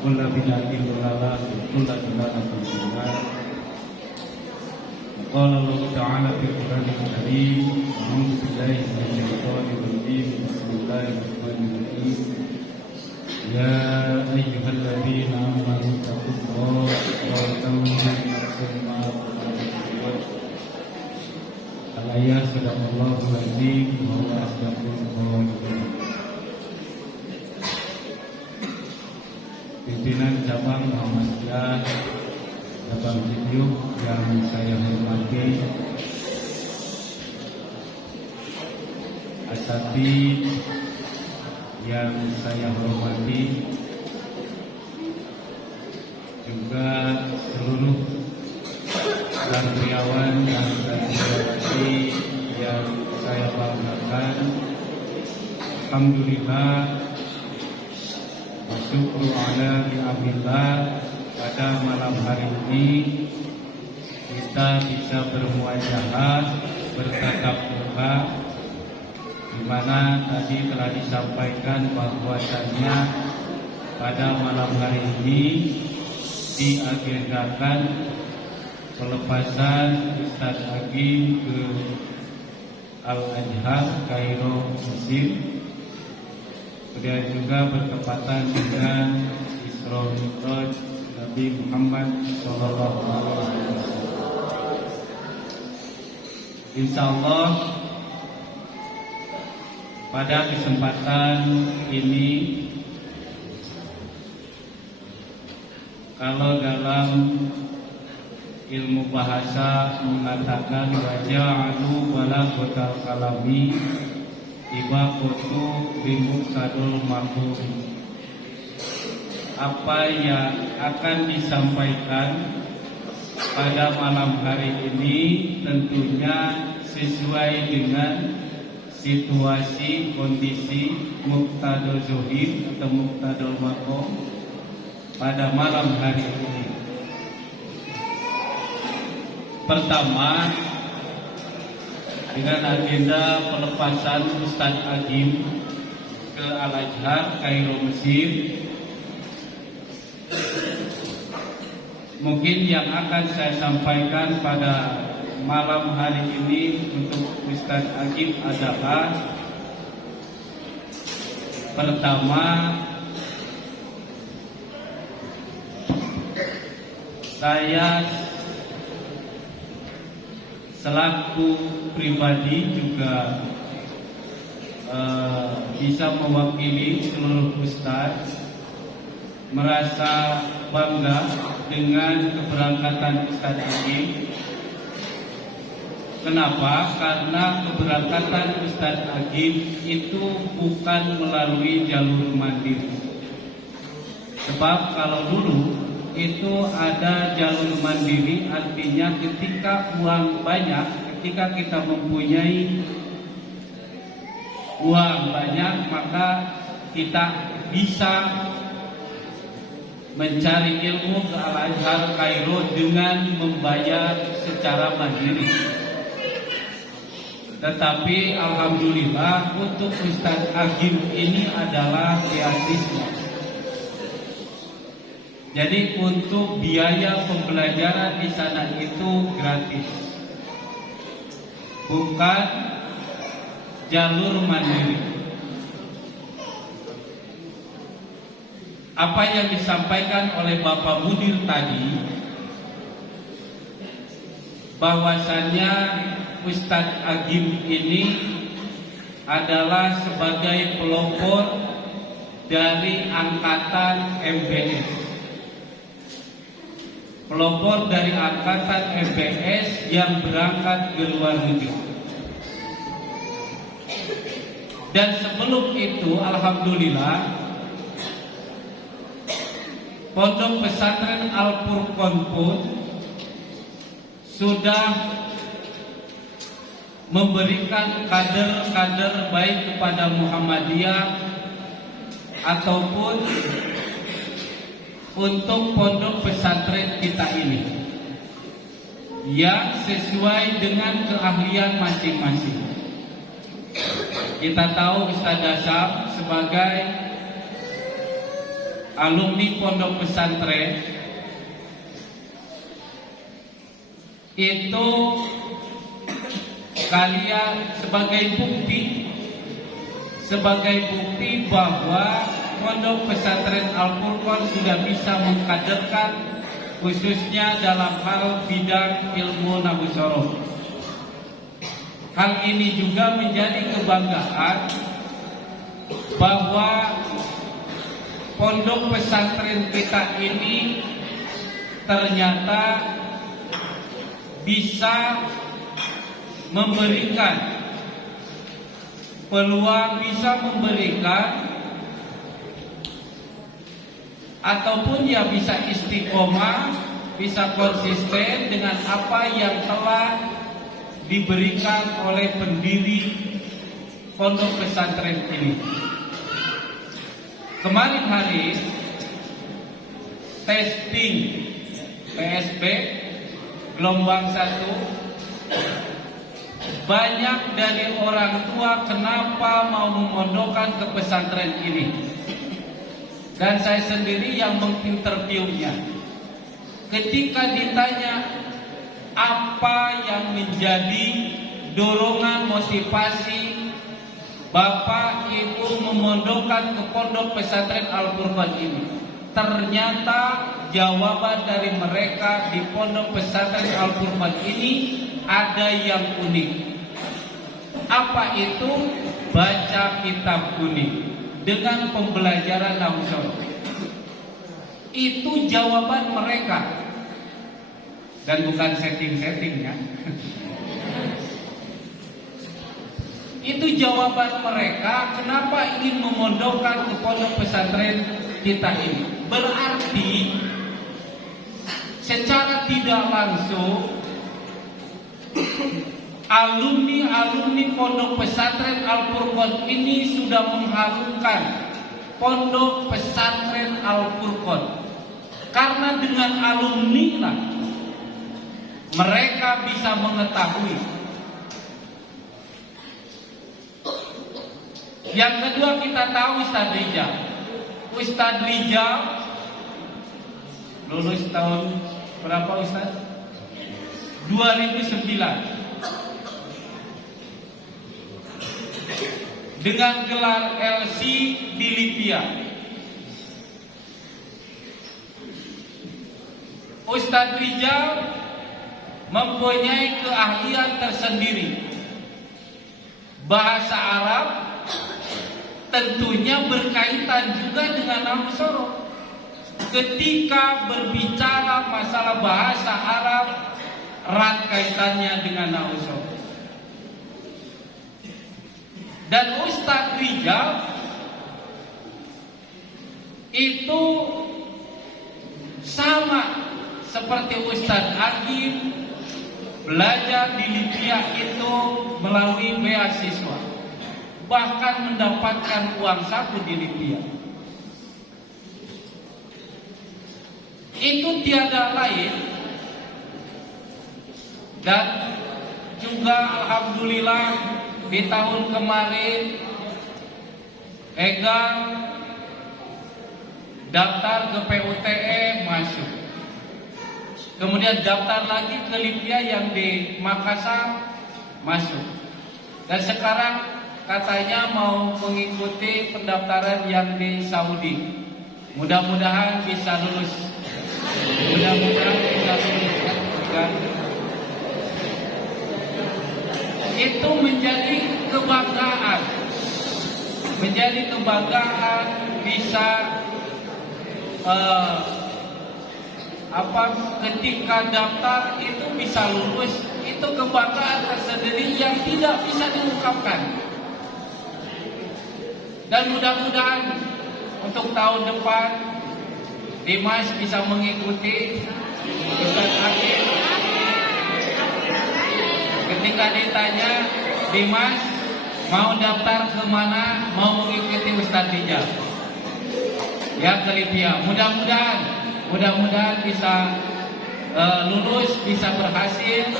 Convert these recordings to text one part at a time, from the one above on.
وكل بدعة ضلالة وكل ضلالة في النار. وقال الله تعالى في القرآن الكريم: أعوذ بالله من الشيطان الرجيم. بسم الله الرحمن الرحيم. يا أيها الذين آمنوا اتقوا الله ولتنظر نفس ما قدمت لغد. Al-ayat sadaqallahul azim wa huwa asdaqul qawlin. Pimpinan cabang Muhammadiyah cabang Cibiu yang saya hormati, asatidz yang saya hormati, juga seluruh santriawan yang saya hormati, yang saya banggakan. Alhamdulillah, bersyukur ala ni'amillah, pada malam hari ini kita bisa bermuajahah, bertatap muka, di mana tadi telah disampaikan bahwasannya pada malam hari ini diagendakan pelepasan Ustadz Agim ke Al-Azhar Kairo, Mesir. Kemudian juga bertepatan dengan Isra Mi'raj Nabi Muhammad Sallallahu Alaihi Wasallam. Insyaallah pada kesempatan ini, kalau dalam ilmu bahasa mengatakan waja'alu balaghatal kalami ibaqatu bimuqtadul maqul, apa yang akan disampaikan pada malam hari ini tentunya sesuai dengan situasi kondisi muqtadul zuhir atau muqtadul maqam pada malam hari ini. Pertama, dengan agenda pelepasan Ustadz Agim ke Al-Azhar Kairo, Mesir, mungkin yang akan saya sampaikan pada malam hari ini untuk Ustadz Agim adalah: pertama, saya selaku pribadi juga bisa mewakili seluruh ustadz merasa bangga dengan keberangkatan Ustadz Agim. Kenapa? Karena keberangkatan Ustadz Agim itu bukan melalui jalur mandiri. Sebab kalau dulu itu ada jalur mandiri, artinya ketika uang banyak, ketika kita mempunyai uang banyak, maka kita bisa mencari ilmu ke Al-Azhar Kairo dengan membayar secara mandiri. Tetapi alhamdulillah untuk Ustadz Agim ini adalah beasiswa. Jadi untuk biaya pembelajaran di sana itu gratis, bukan jalur mandiri. Apa yang disampaikan oleh Bapak Mudir tadi, bahwasannya Ustadz Agim ini adalah sebagai pelopor dari angkatan MBS. Pelopor dari angkatan MBS yang berangkat ke luar negeri. Dan sebelum itu, alhamdulillah, Pondok Pesantren Al-Furqan pun sudah memberikan kader-kader baik kepada Muhammadiyah ataupun untuk pondok pesantren kita ini yang sesuai dengan keahlian masing-masing. Kita tahu Ustaz Dasam sebagai alumni pondok pesantren itu kalian sebagai bukti bahwa pondok pesantren Al-Furqan sudah bisa mengkaderkan khususnya dalam hal bidang ilmu nahwu sorof. Hal ini juga menjadi kebanggaan bahwa pondok pesantren kita ini ternyata bisa memberikan peluang, bisa memberikan ataupun ya bisa istiqomah, bisa konsisten dengan apa yang telah diberikan oleh pendiri pondok pesantren ini. Kemarin hari testing PSB gelombang 1, banyak dari orang tua kenapa mau memondokkan ke pesantren ini. Dan saya sendiri yang menginterviewnya. Ketika ditanya apa yang menjadi dorongan motivasi Bapak Ibu memondokkan ke pondok pesantren Al-Furqan ini, ternyata jawaban dari mereka di pondok pesantren Al-Furqan ini ada yang unik. Apa itu? Baca kitab kuning dengan pembelajaran nahwu sorof. Itu jawaban mereka. Dan bukan setting-settingnya. Itu jawaban mereka kenapa ingin memondokkan ke pondok pesantren kita ini. Berarti secara tidak langsung alumni pondok pesantren Al-Furqan ini sudah mengharumkan pondok pesantren Al-Furqan. Karena dengan alumni lah mereka bisa mengetahui. Yang kedua, kita tahu Ustadz Rijal lulus tahun berapa Ustadz? 2009 dengan gelar LC di Libya. Ustadz Rijal mempunyai keahlian tersendiri. Bahasa Arab tentunya berkaitan juga dengan nahwu sorof. Ketika berbicara masalah bahasa Arab, erat kaitannya dengan nahwu sorof. Dan Ustadz Rijal itu sama seperti Ustadz Agim, belajar di Libya itu melalui beasiswa, bahkan mendapatkan uang saku di Libya. Itu tiada lain. Dan juga alhamdulillah di tahun kemarin Egang daftar ke PUTE masuk. Kemudian daftar lagi ke Libya yang di Makassar masuk. Dan sekarang katanya mau mengikuti pendaftaran yang di Saudi. Mudah-mudahan bisa lulus. Itu menjadi kebanggaan. Bisa ketika daftar itu bisa lulus, itu kebanggaan tersendiri yang tidak bisa diungkapkan. Dan mudah-mudahan untuk tahun depan Dimas bisa mengikuti Ustadz Hakim. Ketika ditanya, Dimas mau daftar kemana, mau mengikuti Ustadz Rijal, ya ke Libya. Mudah-mudahan bisa lulus, bisa berhasil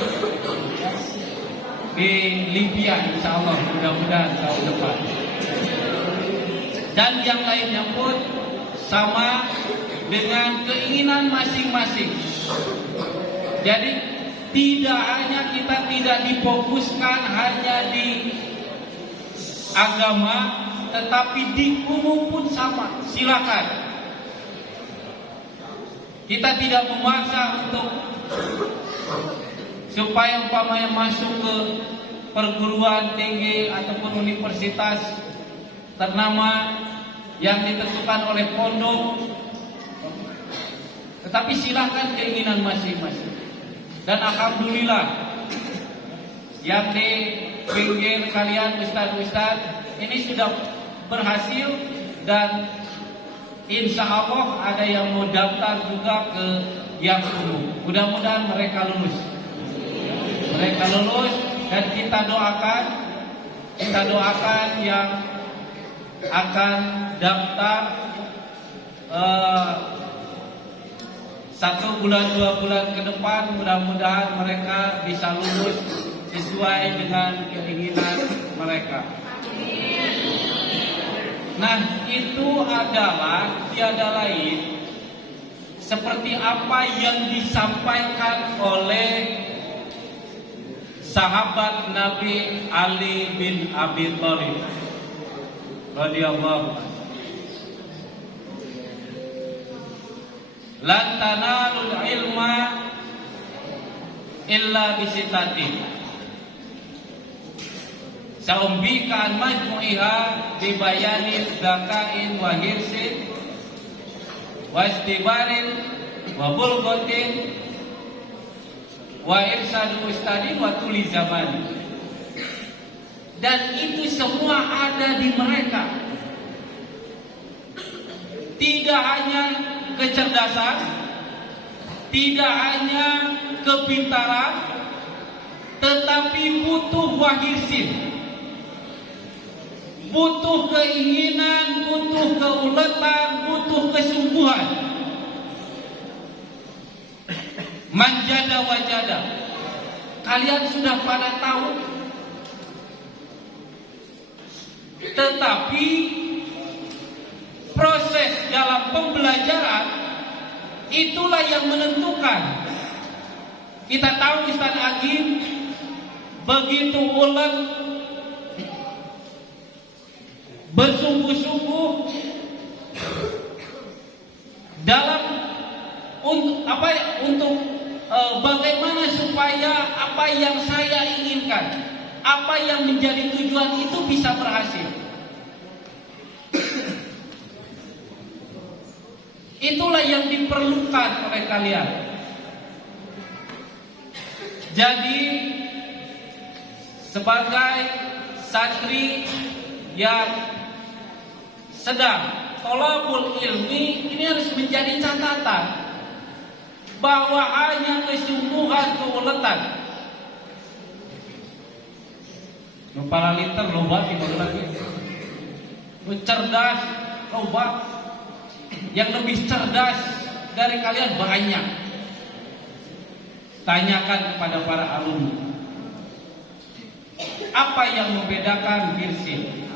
di Libya, insya Allah. Mudah-mudahan tahun depan. Dan yang lainnya pun sama dengan keinginan masing-masing. Jadi tidak hanya kita tidak difokuskan hanya di agama, tetapi di umum pun sama. Silakan. Kita tidak memaksa untuk supaya umpamanya masuk ke perguruan tinggi ataupun universitas ternama yang ditentukan oleh pondok, tetapi silakan keinginan masing-masing. Dan alhamdulillah yang di pinggir kalian ustaz-ustaz ini sudah berhasil, dan insya Allah ada yang mau daftar juga ke yang umum. Mudah-mudahan mereka lulus. Dan kita doakan yang akan daftar 1 bulan 2 bulan ke depan, mudah-mudahan mereka bisa lulus sesuai dengan keinginan mereka. Nah, itu adalah tiada lain seperti apa yang disampaikan oleh sahabat Nabi Ali bin Abi Thalib radhiyallahu anhu. Lan tanalul ilma illa bisitatin. Saumbika an majmu'iha bibayanin dakain wa hirsin wa istibarin wa bulgotin wa irsadu ustadin wa tuli zaman. Dan itu semua ada di mereka. Tidak hanya kecerdasan, tidak hanya kepintaran, tetapi butuh wahirsin, butuh keinginan, butuh keuletan, butuh kesungguhan. Manjada wajada. Kalian sudah pada tahu. Tetapi proses dalam pembelajaran itulah yang menentukan. Kita tahu Ustaz Agim begitu ulet, bersungguh-sungguh dalam untuk bagaimana supaya apa yang saya inginkan, apa yang menjadi tujuan itu bisa berhasil. Itulah yang diperlukan oleh kalian. Jadi sebagai santri yang sedang thalabul ilmi, ini harus menjadi catatan bahwa hanya kesungguhan, keuletan. Para liter loba timbul lagi. Cerdas loba. Yang lebih cerdas dari kalian banyak. Tanyakan kepada para alumni. Apa yang membedakan Hirsin?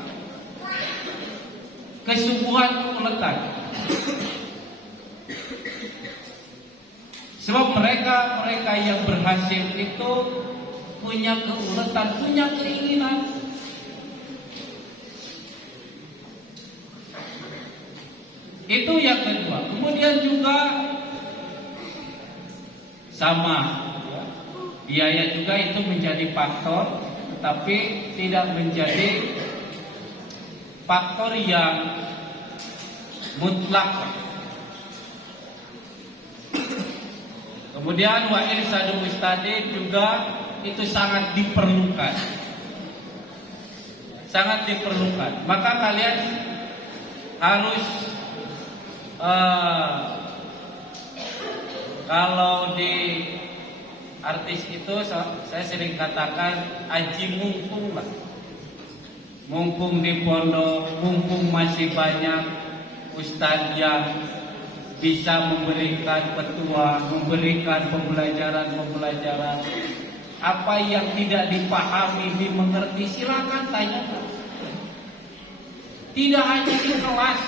Kesungguhan, keuletan. Sebab mereka yang berhasil itu punya keuletan, punya keinginan. Itu yang kedua. Kemudian juga sama biaya juga itu menjadi faktor, tetapi tidak menjadi faktor yang mutlak. Kemudian wa irsadu ustadin juga itu sangat diperlukan. Sangat diperlukan. Maka kalian harus kalau di artis itu saya sering katakan aji mumpung lah. Mumpung di pondok, mumpung masih banyak ustadz yang bisa memberikan petua, memberikan pembelajaran. Apa yang tidak dipahami, dimengerti, silakan tanyakan. Tidak hanya di kelas,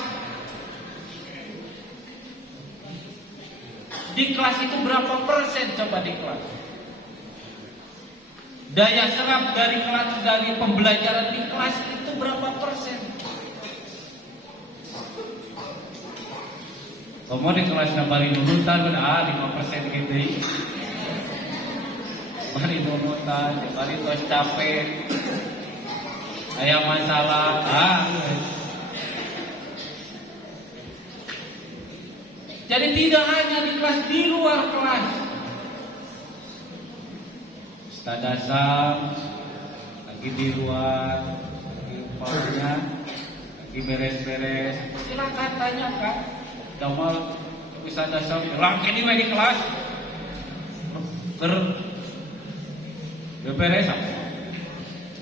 Di kelas itu berapa persen coba di kelas? Daya serap dari kelas, dari pembelajaran di kelas itu berapa persen? Kamu di kelas nabari nurutan 5% gitu. Bari nurutan, bari tos capek. Aya masalah, Jadi tidak hanya di kelas, di luar kelas. Ustaz Dasam lagi di luar, lagi umpamanya lagi beres-beres, silakan tanyakan. Damal Ustaz Dasam langke di kelas. Beres apa?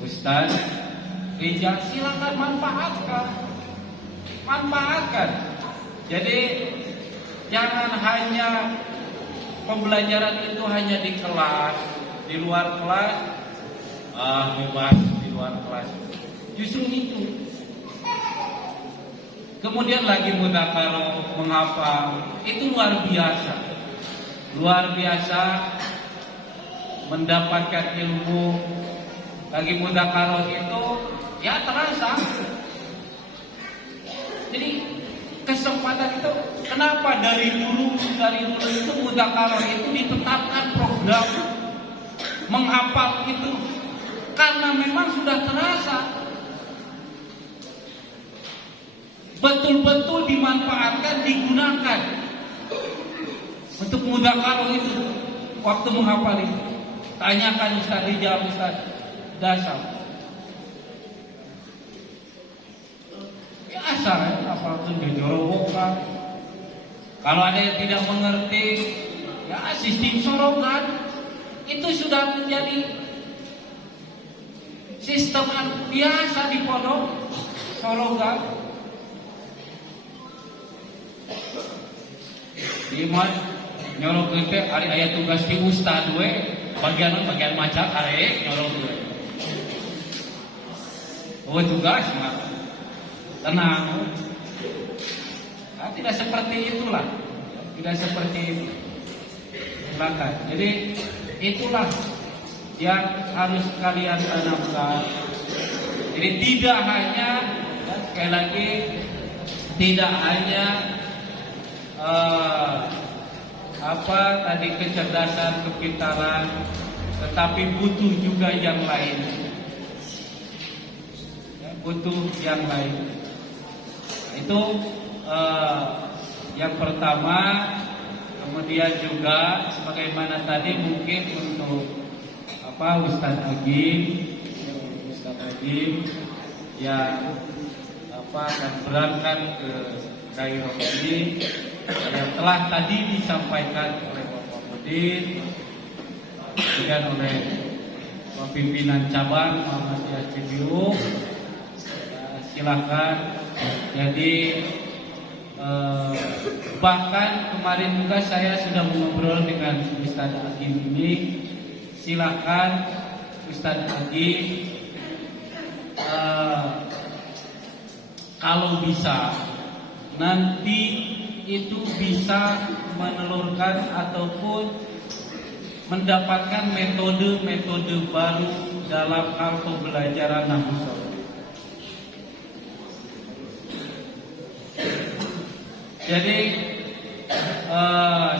Ustaz Rijal, silakan manfaatkan. Jadi jangan hanya pembelajaran itu hanya di kelas, di luar kelas bebas di luar kelas. Justru itu. Kemudian lagi mudzakarah, menghafal, itu luar biasa mendapatkan ilmu. Lagi mudzakarah itu ya terasa. Jadi kesempatan itu, kenapa dari dulu itu mudzakarah itu ditetapkan program menghafal itu, karena memang sudah terasa betul-betul dimanfaatkan, digunakan untuk mudzakarah itu, waktu menghafal itu. Tanyakan Ustaz Rijal, Ustaz Dasam. Asal apa tuh dijorowokan. Kalau ada yang tidak mengerti, ya sistem sorogan itu sudah menjadi sistem biasa di pondok sorogan. Iman nyolong kita hari ayat tugas di ustad we bagian macak hari nyolong we. Oh tugas mah tenang. Nah, tidak seperti itulah. Tidak seperti itu. Silakan. Jadi itulah yang harus kalian tanamkan. Jadi tidak hanya, sekali lagi, tidak hanya kecerdasan, kepintaran, tetapi butuh juga yang lain. Ya, butuh yang lain. Itu yang pertama. Kemudian juga sebagaimana tadi mungkin untuk Ustaz Agim yang akan berangkat ke Kairo ini, yang telah tadi disampaikan oleh Bapak Mudir, kemudian oleh pimpinan cabang Muhammadiyah Cibiu. Silakan. Jadi bahkan kemarin juga saya sudah mengobrol dengan Ustaz Agim ini. Silakan Ustaz Agim, kalau bisa nanti itu bisa menelurkan ataupun mendapatkan metode-metode baru dalam hal pembelajaran nahwu sorof. Jadi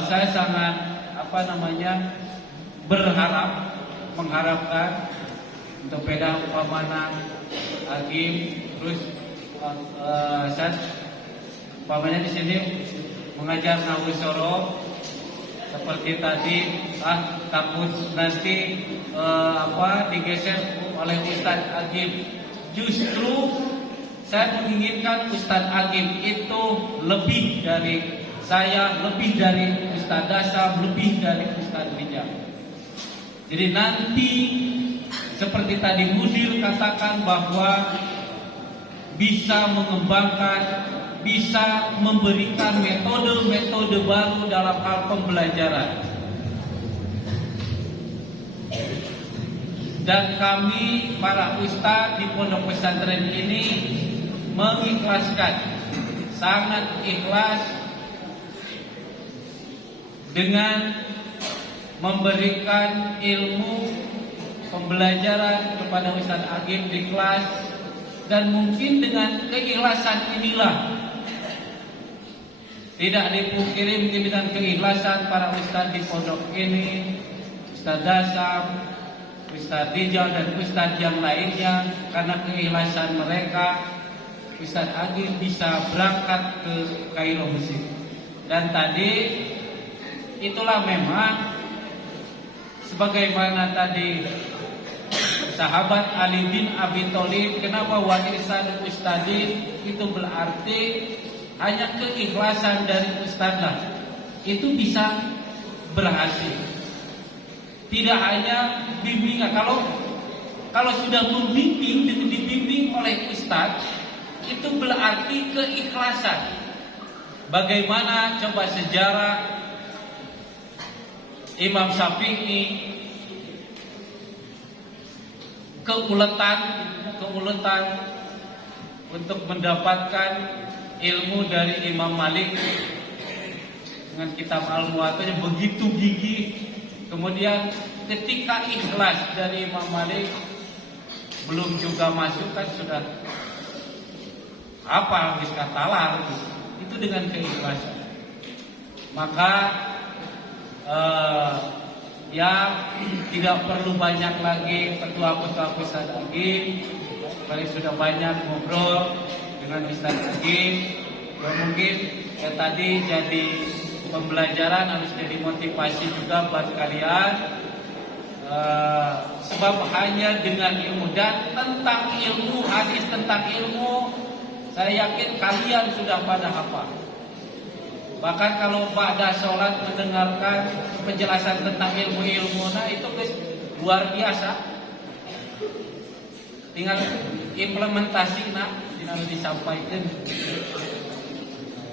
saya sangat mengharapkan untuk peda umpamana Agim, terus saya umpamanya di sini mengajar nahwu sorof seperti tadi, takut nanti digeser oleh Ustaz Agim. Justru saya menginginkan Ustaz Agim itu lebih dari saya, lebih dari Ustaz Dasam, lebih dari Ustaz Rijal. Jadi nanti seperti tadi Mudir katakan bahwa bisa mengembangkan, bisa memberikan metode-metode baru dalam hal pembelajaran. Dan kami para ustadz di pondok pesantren ini mengikhlaskan, sangat ikhlas dengan memberikan ilmu pembelajaran kepada Ustaz Agim di kelas, dan mungkin dengan keikhlasan inilah, tidak dipungkiri mungkin dengan keikhlasan para ustaz di pondok ini, Ustaz Dasam, Ustaz Rijal dan ustaz yang lainnya, karena keikhlasan mereka Ustaz Agim bisa berangkat ke Kairo Mesir. Dan tadi itulah memang sebagaimana tadi sahabat Ali bin Abi Thalib, kenapa warisan ustadin itu berarti hanya keikhlasan dari ustadzlah itu bisa berhasil. Tidak hanya bimbingan. Kalau sudah membimbing, dibimbing oleh ustadz, itu berarti keikhlasan. Bagaimana coba sejarah Imam Syafi'i, keuletan untuk mendapatkan ilmu dari Imam Malik dengan kitab Al-Muwatta yang begitu gigih. Kemudian ketika ikhlas dari Imam Malik, belum juga masuk kan sudah apa habis katalar, itu dengan keikhlasan. Maka ya tidak perlu banyak lagi ketua-ketua Ustaz Agim, paling sudah banyak ngobrol dengan Ustaz Agim. Ya mungkin tadi jadi pembelajaran, harus jadi motivasi juga buat kalian. Sebab hanya dengan ilmu dan tentang ilmu, hadis tentang ilmu, saya yakin kalian sudah pada hafal. Bahkan kalau pada sholat mendengarkan penjelasan tentang ilmu-ilmu, nah itu luar biasa. Tinggal implementasi, tinggal disampaikan.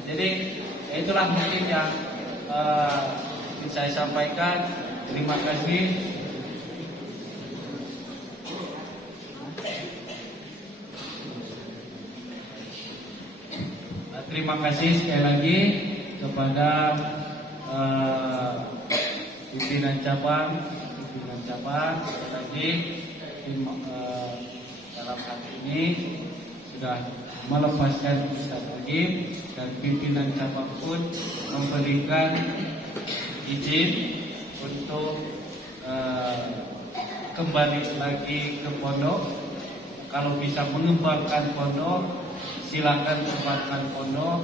Jadi itulah mungkin yang saya sampaikan. Terima kasih. Terima kasih sekali lagi kepada pimpinan cabang tadi dalam hal ini sudah melepaskan Ustaz Agim, dan pimpinan cabang pun memberikan izin untuk kembali lagi ke pondok. Kalau bisa mengembangkan pondok, silakan kembangkan pondok.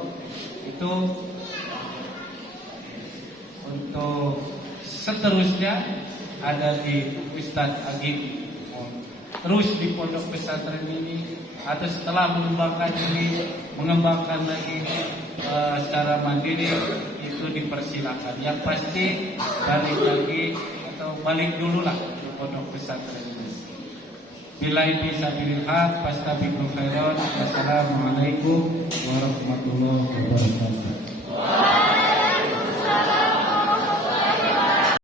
Itu untuk seterusnya ada di Ustaz Agim, terus di pondok pesantren ini, atau setelah mengembangkan lagi secara mandiri, itu dipersilakan. Yang pasti balik lagi atau balik dulu lah ke pondok pesantren ini. Billahi fisabilil haq, fastabiqul khairat. Wassalamualaikum warahmatullahi wabarakatuh.